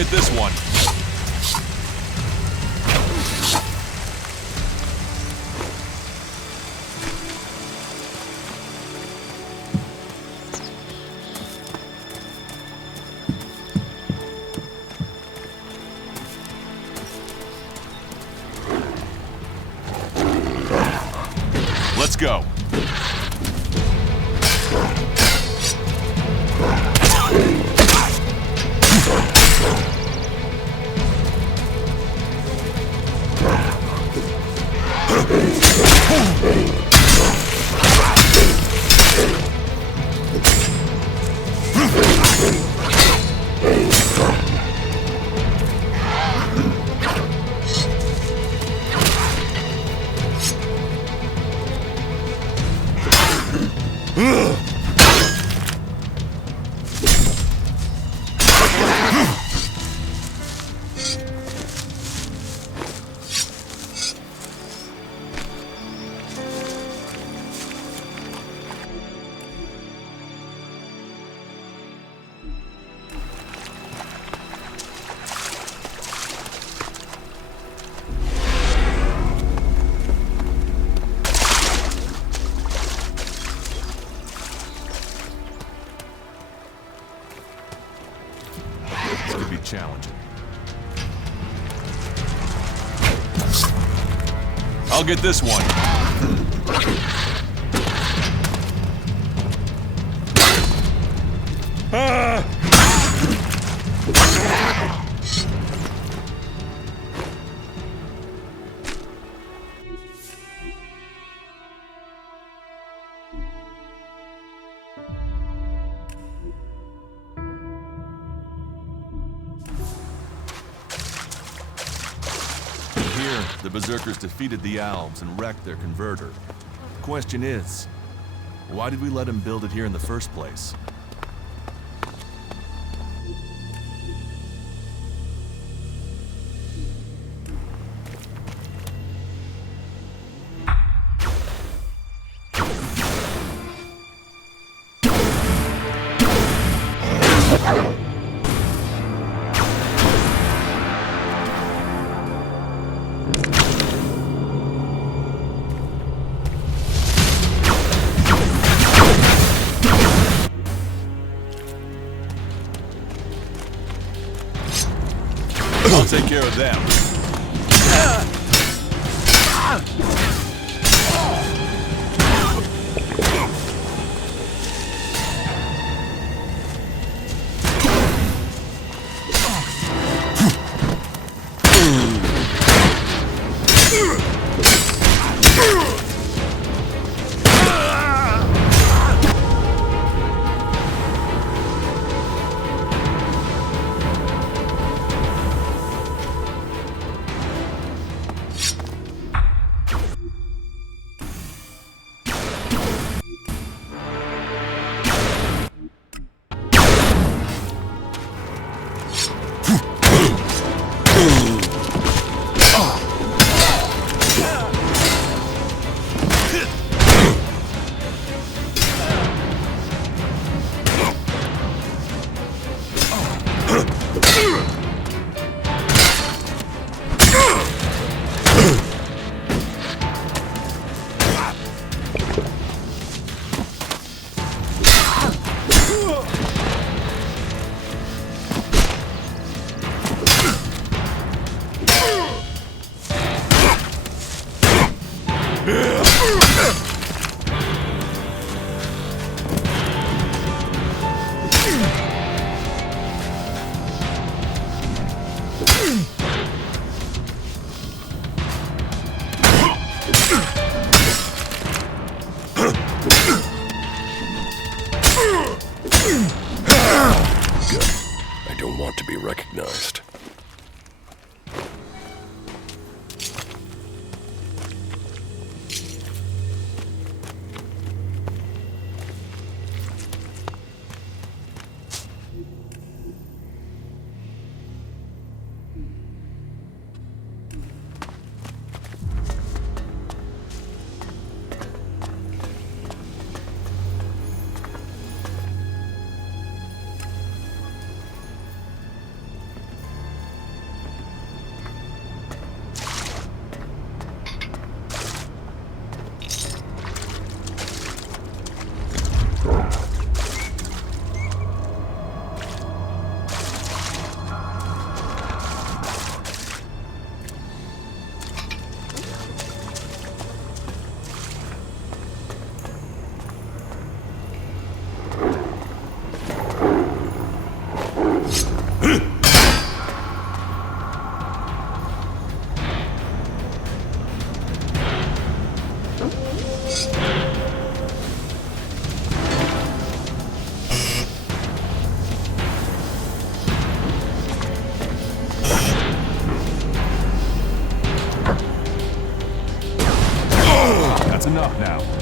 get this one. Let's go. Challenging. I'll get this one. Ah! The Berserkers defeated the Alves and wrecked their converter. The question is, why did we let him build it here in the first place? I'll take care of them. Want to be recognized. That's enough now.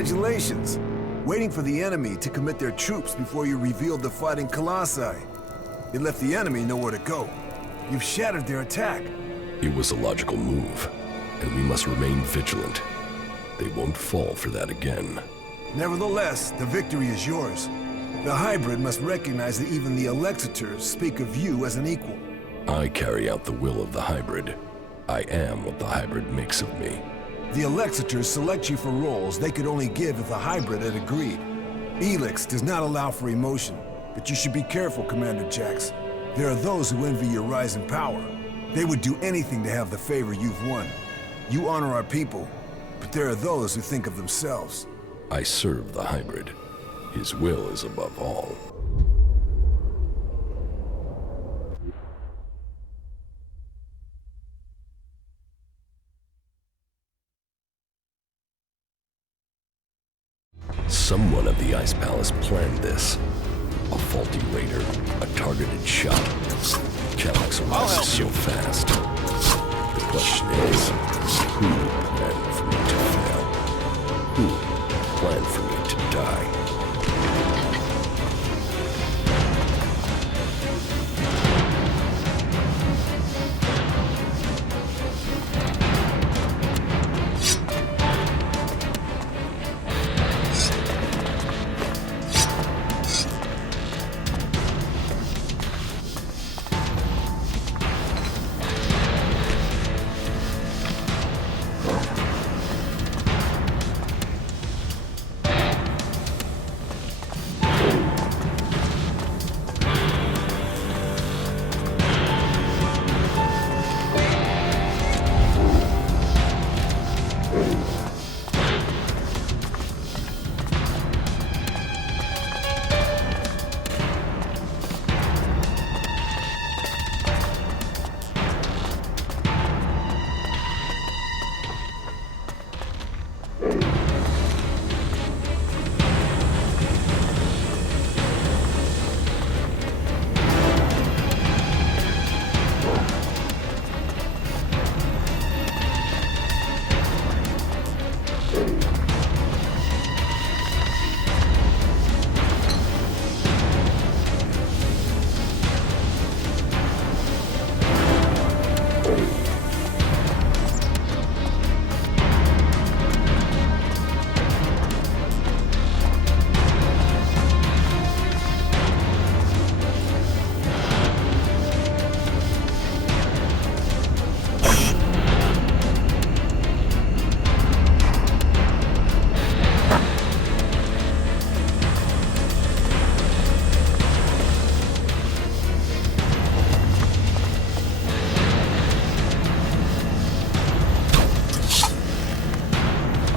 Congratulations! Waiting for the enemy to commit their troops before you revealed the fighting Colossi. It left the enemy nowhere to go. You've shattered their attack. It was a logical move, and we must remain vigilant. They won't fall for that again. Nevertheless, the victory is yours. The hybrid must recognize that even the Elexitors speak of you as an equal. I carry out the will of the hybrid. I am what the hybrid makes of me. The Elexitors select you for roles they could only give if the hybrid had agreed. ELEX does not allow for emotion, but you should be careful, Commander Jax. There are those who envy your rise in power. They would do anything to have the favor you've won. You honor our people, but there are those who think of themselves. I serve the hybrid. His will is above all. Someone at the Ice Palace planned this. A faulty raider, a targeted shot. Kellogg's arrived so fast. The question is, who planned for me to fail? Who planned for me to die?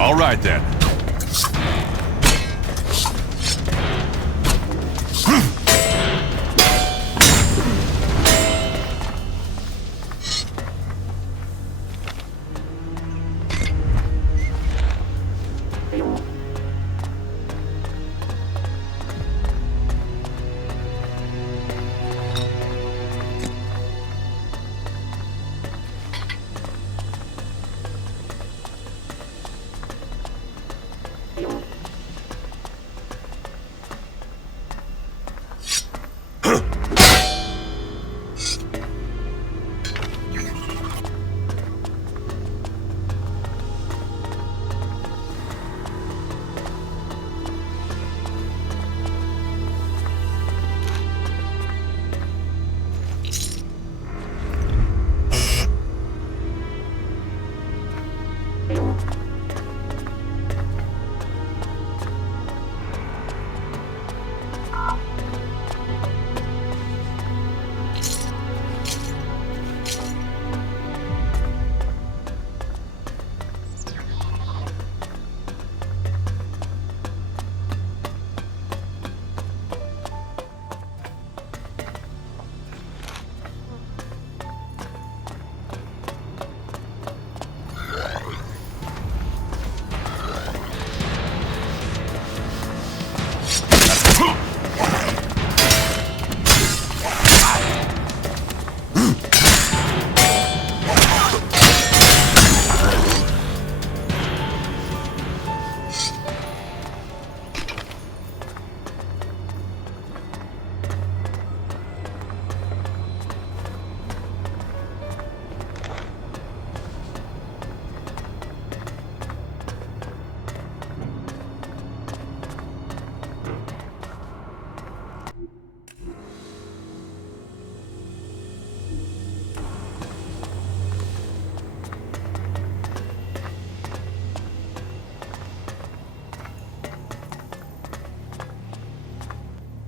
All right then.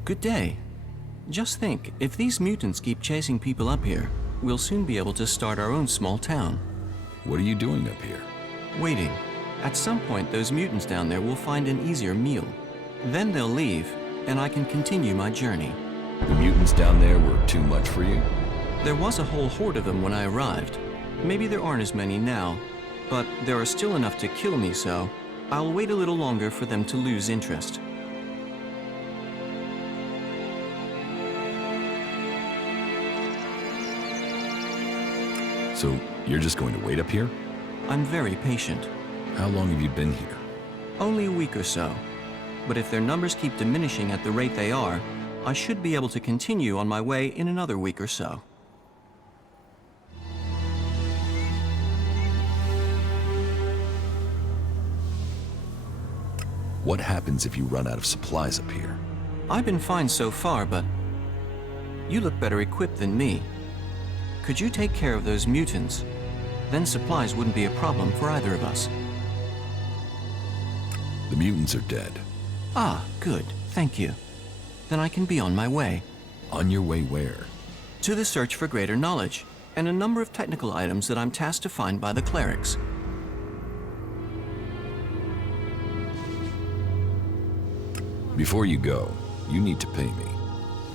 Good day. Just think, if these mutants keep chasing people up here, we'll soon be able to start our own small town. What are you doing up here? Waiting. At some point, those mutants down there will find an easier meal. Then they'll leave, and I can continue my journey. The mutants down there were too much for you? There was a whole horde of them when I arrived. Maybe there aren't as many now, but there are still enough to kill me, so I'll wait a little longer for them to lose interest. So, you're just going to wait up here? I'm very patient. How long have you been here? Only a week or so. But if their numbers keep diminishing at the rate they are, I should be able to continue on my way in another week or so. What happens if you run out of supplies up here? I've been fine so far, but you look better equipped than me. Could you take care of those mutants? Then supplies wouldn't be a problem for either of us. The mutants are dead. Ah, good. Thank you. Then I can be on my way. On your way where? To the search for greater knowledge, and a number of technical items that I'm tasked to find by the clerics. Before you go, you need to pay me.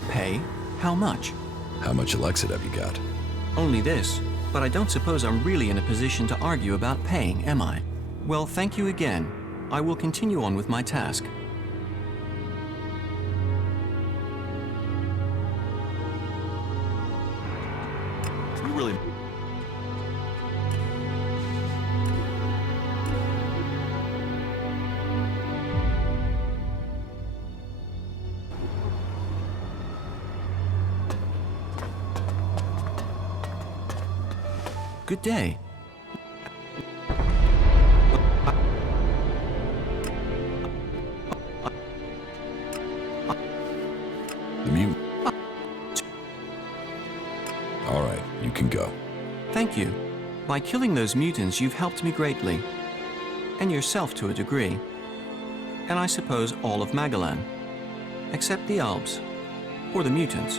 Pay? How much? How much ELEX have you got? Only this, but I don't suppose I'm really in a position to argue about paying, am I? Well, thank you again. I will continue on with my task. We really... Good day. The mutant. All right, you can go. Thank you. By killing those mutants, you've helped me greatly. And yourself to a degree. And I suppose all of Magalan. Except the Albs. Or the mutants.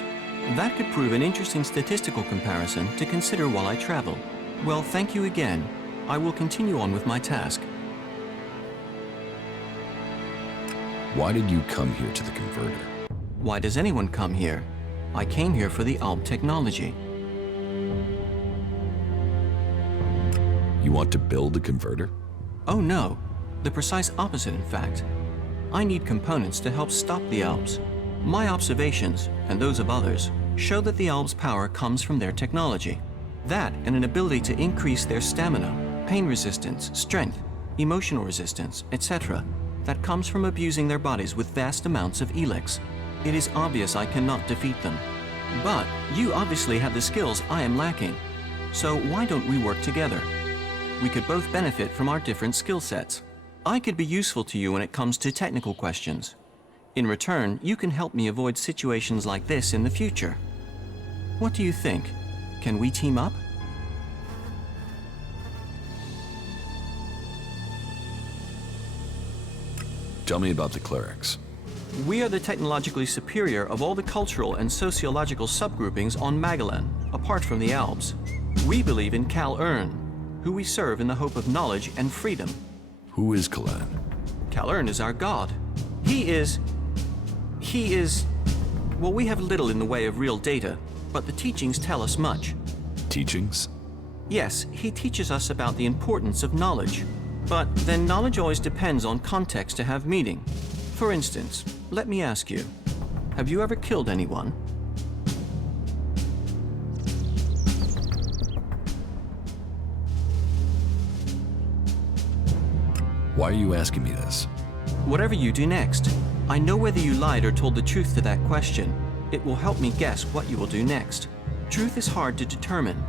That could prove an interesting statistical comparison to consider while I travel. Well, thank you again. I will continue on with my task. Why did you come here to the converter? Why does anyone come here? I came here for the ALB technology. You want to build a converter? Oh no, the precise opposite in fact. I need components to help stop the ALBs. My observations, and those of others, show that the ALBs' power comes from their technology. That and an ability to increase their stamina, pain resistance, strength, emotional resistance, etc. that comes from abusing their bodies with vast amounts of ELEX. It is obvious I cannot defeat them. But you obviously have the skills I am lacking. So why don't we work together? We could both benefit from our different skill sets. I could be useful to you when it comes to technical questions. In return, you can help me avoid situations like this in the future. What do you think? Can we team up? Tell me about the clerics. We are the technologically superior of all the cultural and sociological subgroupings on Magellan, apart from the ALBs. We believe in Kal-Ern, who we serve in the hope of knowledge and freedom. Who is Kalan? Kal-Ern is our god. He is... Well, we have little in the way of real data, but the teachings tell us much. Teachings? Yes, he teaches us about the importance of knowledge. But then knowledge always depends on context to have meaning. For instance, let me ask you, have you ever killed anyone? Why are you asking me this? Whatever you do next, I know whether you lied or told the truth to that question. It will help me guess what you will do next. Truth is hard to determine.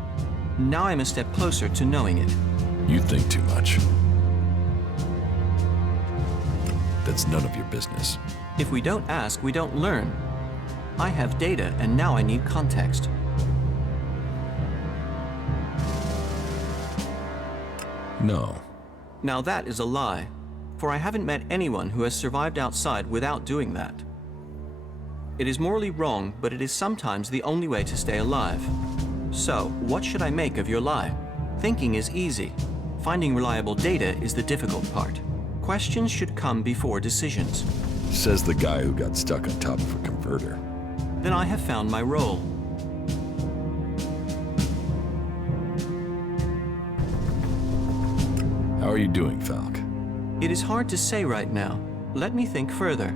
Now I'm a step closer to knowing it. You think too much. That's none of your business. If we don't ask, we don't learn. I have data, and now I need context. No. Now that is a lie, for I haven't met anyone who has survived outside without doing that. It is morally wrong, but it is sometimes the only way to stay alive. So, what should I make of your lie? Thinking is easy. Finding reliable data is the difficult part. Questions should come before decisions. Says the guy who got stuck on top of a converter. Then I have found my role. How are you doing, Falk? It is hard to say right now. Let me think further.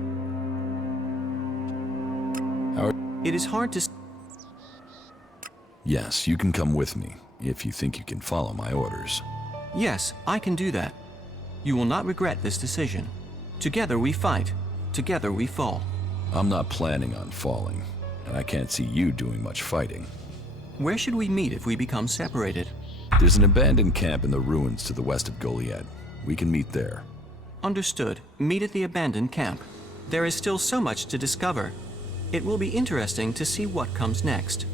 How are... It is hard to... Yes, you can come with me, if you think you can follow my orders. Yes, I can do that. You will not regret this decision. Together we fight. Together we fall. I'm not planning on falling, and I can't see you doing much fighting. Where should we meet if we become separated? There's an abandoned camp in the ruins to the west of Goliad. We can meet there. Understood. Meet at the abandoned camp. There is still so much to discover. It will be interesting to see what comes next.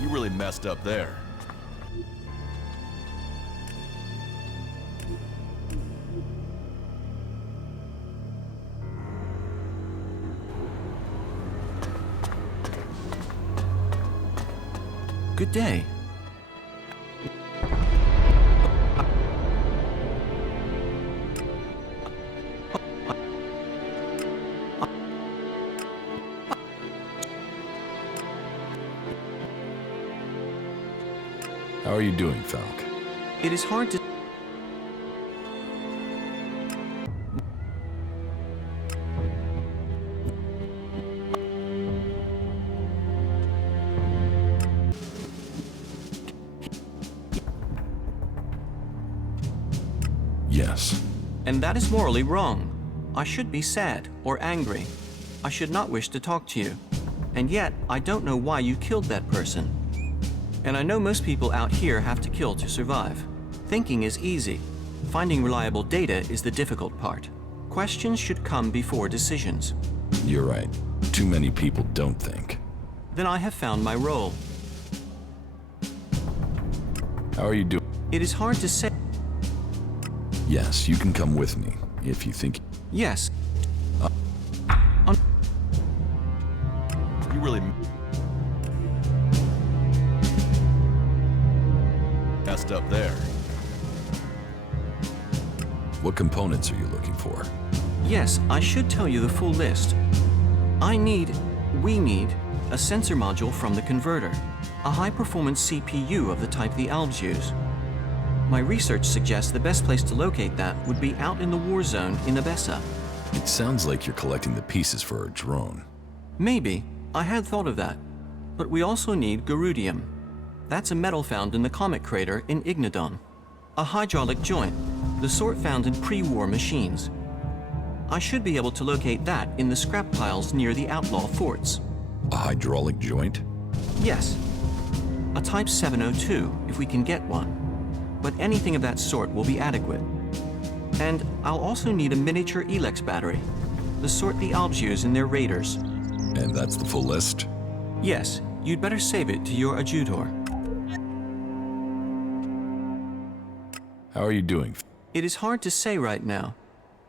You really messed up there. Good day. How are you doing, Falk? It is hard to... Yes. And that is morally wrong. I should be sad or angry. I should not wish to talk to you. And yet, I don't know why you killed that person. And I know most people out here have to kill to survive. Thinking is easy. Finding reliable data is the difficult part. Questions should come before decisions. You're right. Too many people don't think. Then I have found my role. How are you doing? It is hard to say. Yes, you can come with me, if you think... Yes. You really messed up there. What components are you looking for? Yes, I should tell you the full list. We need a sensor module from the converter, a high-performance CPU of the type the Albs use. My research suggests the best place to locate that would be out in the war zone in Abessa. It sounds like you're collecting the pieces for a drone. Maybe. I had thought of that. But we also need Garudium. That's a metal found in the comet crater in Ignadon. A hydraulic joint, the sort found in pre-war machines. I should be able to locate that in the scrap piles near the outlaw forts. A hydraulic joint? Yes. A Type 702, if we can get one. But anything of that sort will be adequate. And I'll also need a miniature ELEX battery, the sort the Albs use in their raiders. And that's the full list? Yes, you'd better save it to your adjutor. How are you doing? It is hard to say right now.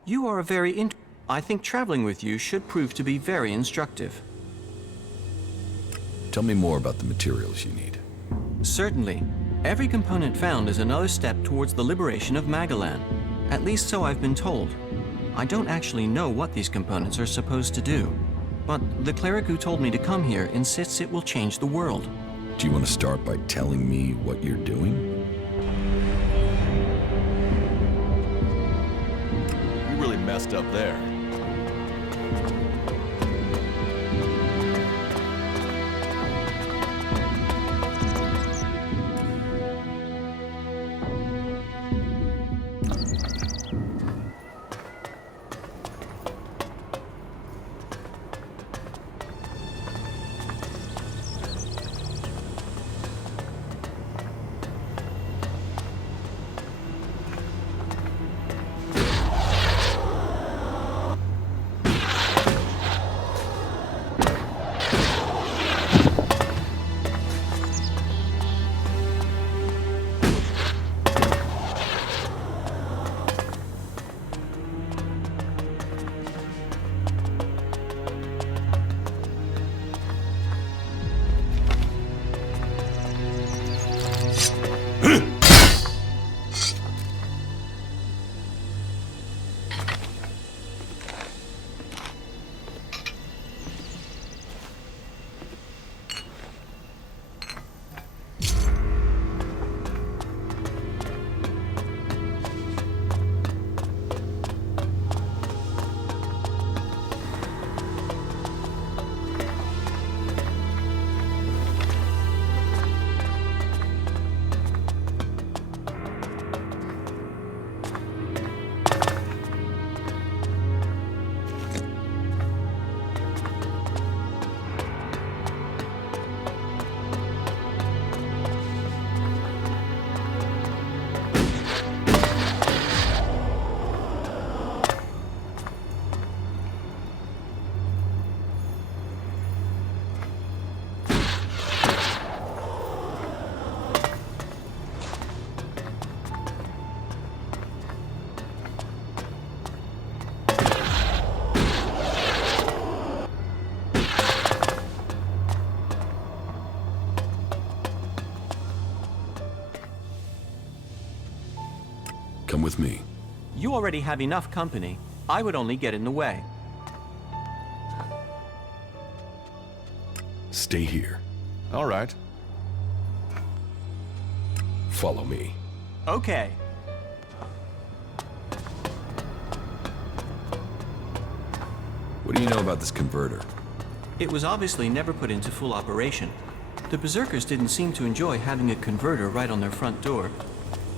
You are a very I think traveling with you should prove to be very instructive. Tell me more about the materials you need. Certainly. Every component found is another step towards the liberation of Magalan. At least so I've been told. I don't actually know what these components are supposed to do. But the cleric who told me to come here insists it will change the world. Do you want to start by telling me what you're doing? You really messed up there. Come with me. You already have enough company. I would only get in the way. Stay here. All right. Follow me. Okay. What do you know about this converter? It was obviously never put into full operation. The Berserkers didn't seem to enjoy having a converter right on their front door.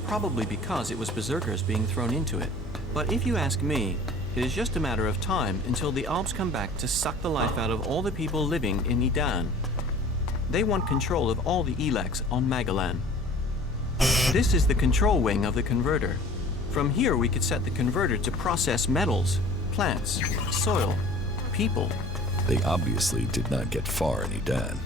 Probably because it was Berserkers being thrown into it. But if you ask me, it is just a matter of time until the Albs come back to suck the life out of all the people living in Edan. They want control of all the ELEX on Magalan. This is the control wing of the converter. From here we could set the converter to process metals, plants, soil, people. They obviously did not get far in Edan.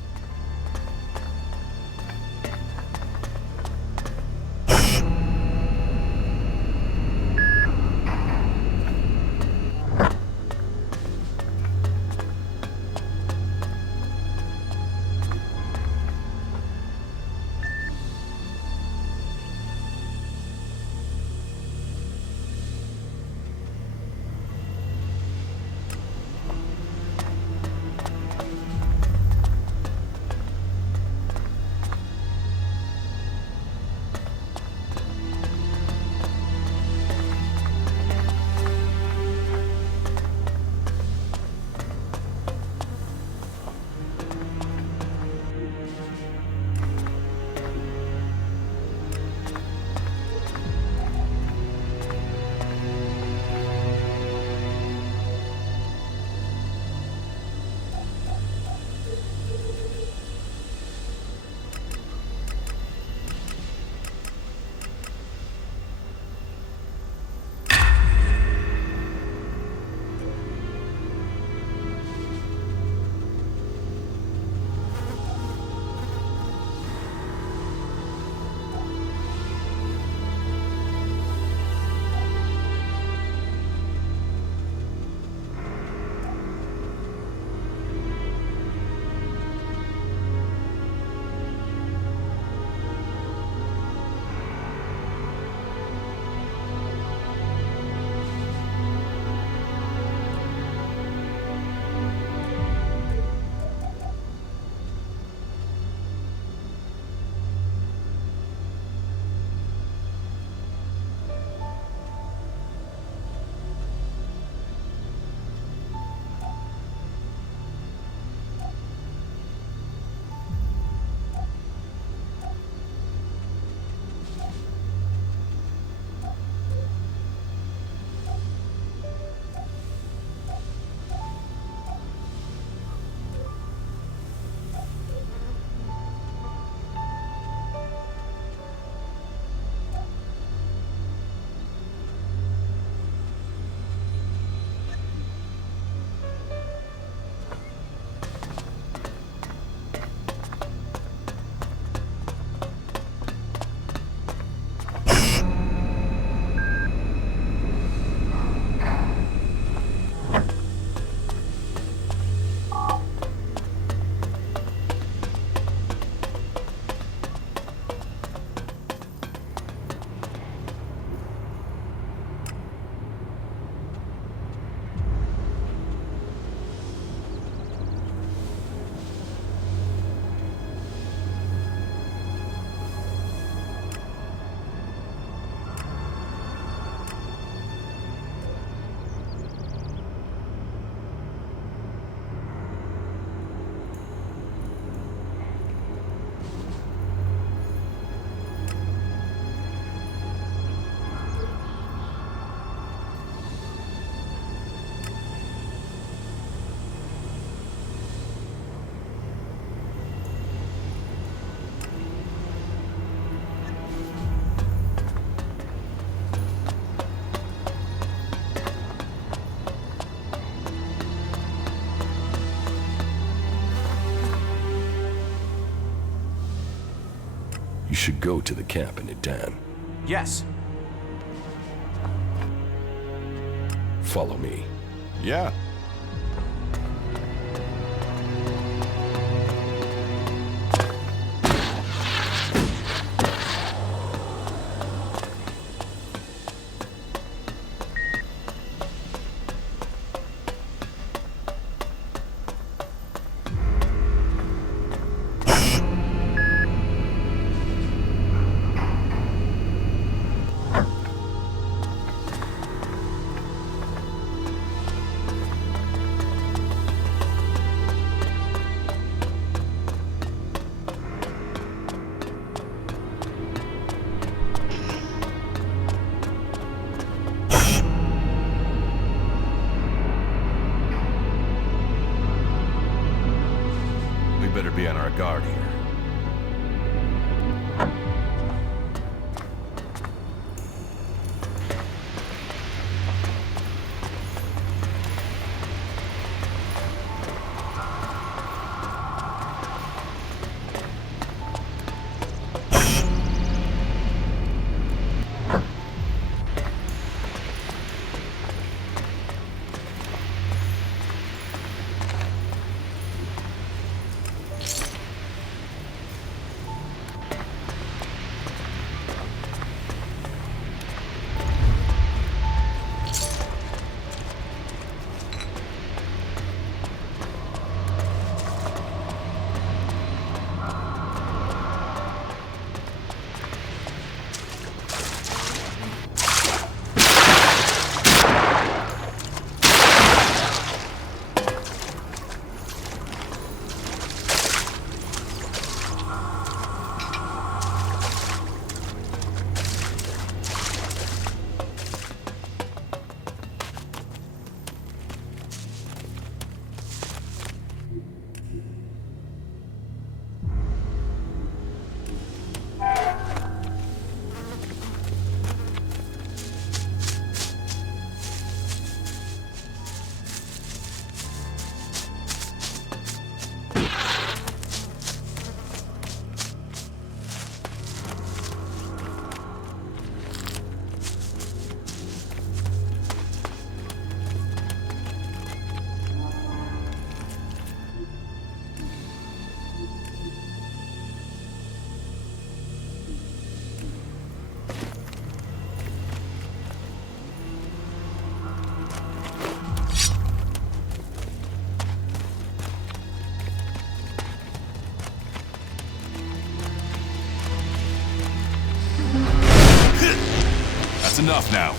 You should go to the camp in Edan. Yes. Follow me. Yeah. We better be on our guard here. That's enough now.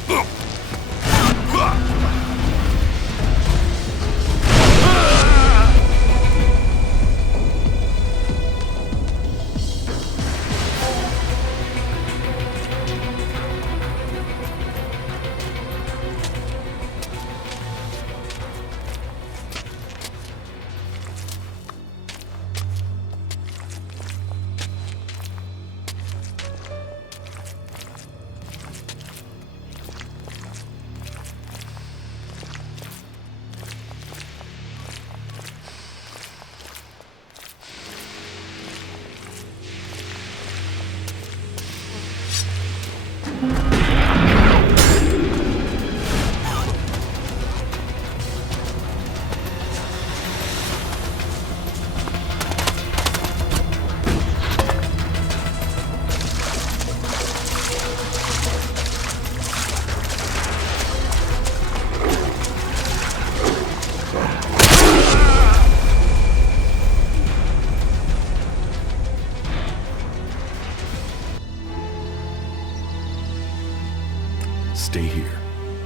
Stay here.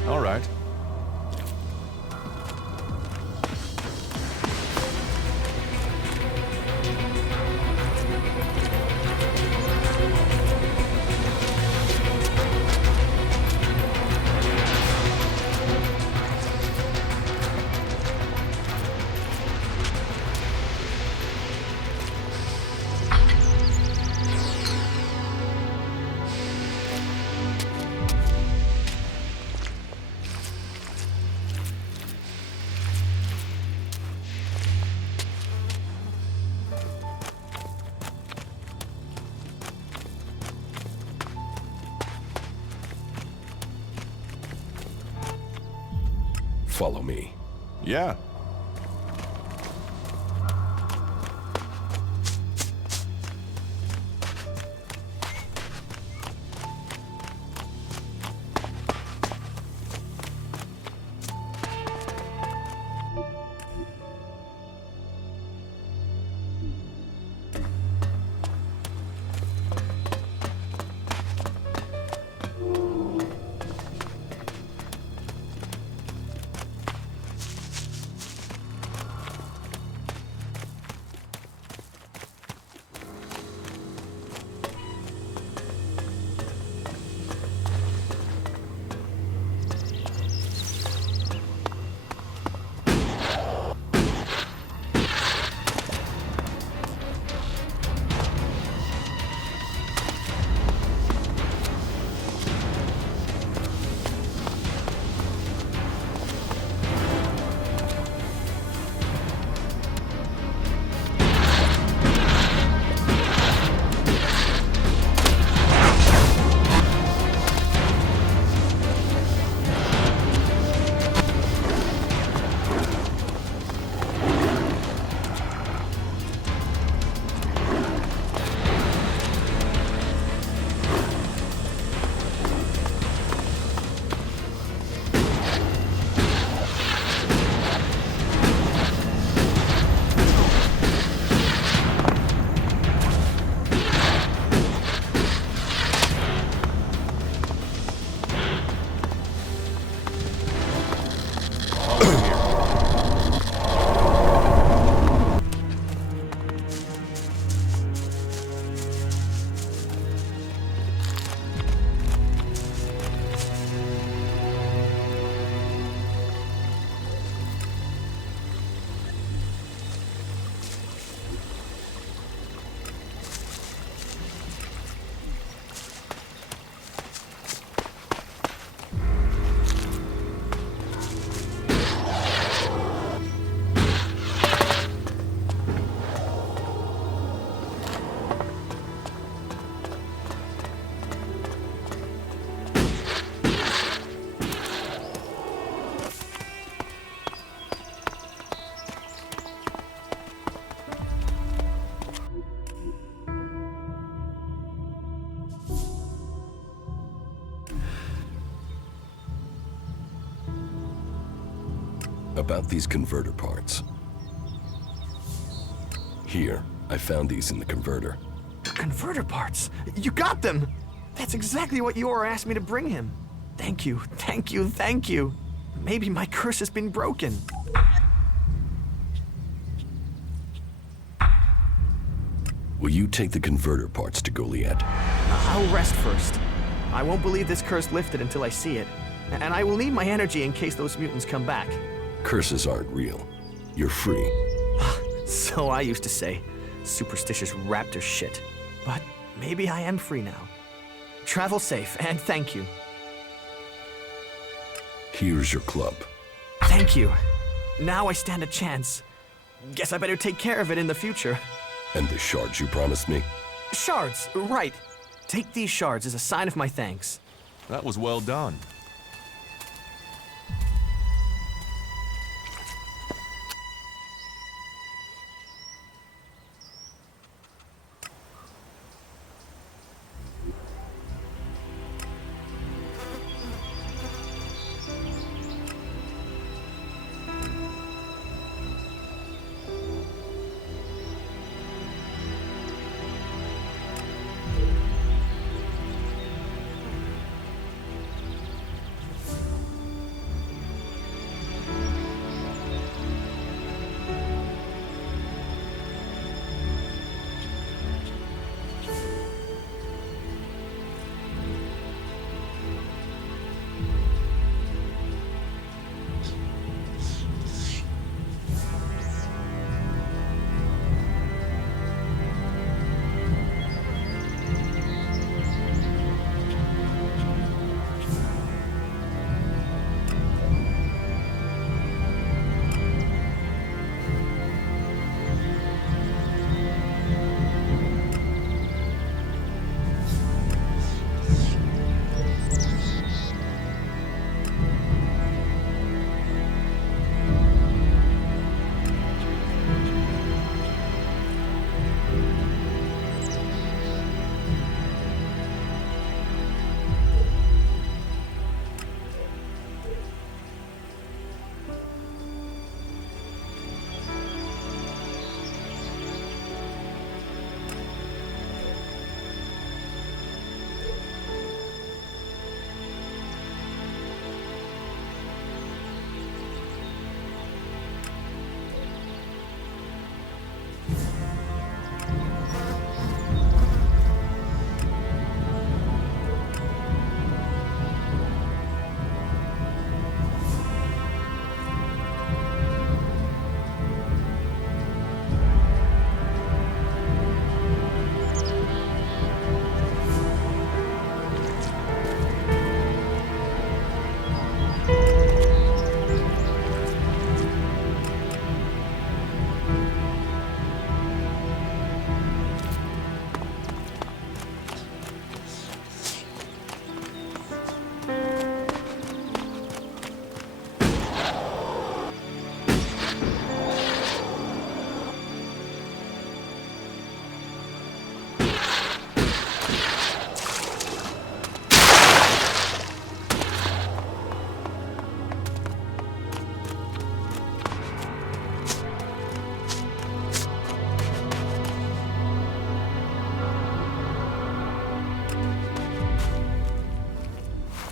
All right. Follow me. Yeah. About these converter parts. Here, I found these in the converter. Converter parts? You got them! That's exactly what Yor asked me to bring him. Thank you, thank you, thank you. Maybe my curse has been broken. Will you take the converter parts to Goliath? I'll rest first. I won't believe this curse lifted until I see it. And I will need my energy in case those mutants come back. Curses aren't real. You're free. So I used to say. Superstitious raptor shit. But maybe I am free now. Travel safe, and thank you. Here's your club. Thank you. Now I stand a chance. Guess I better take care of it in the future. And the shards you promised me? Shards, right. Take these shards as a sign of my thanks. That was well done.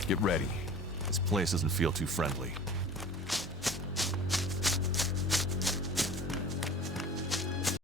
Get ready. This place doesn't feel too friendly.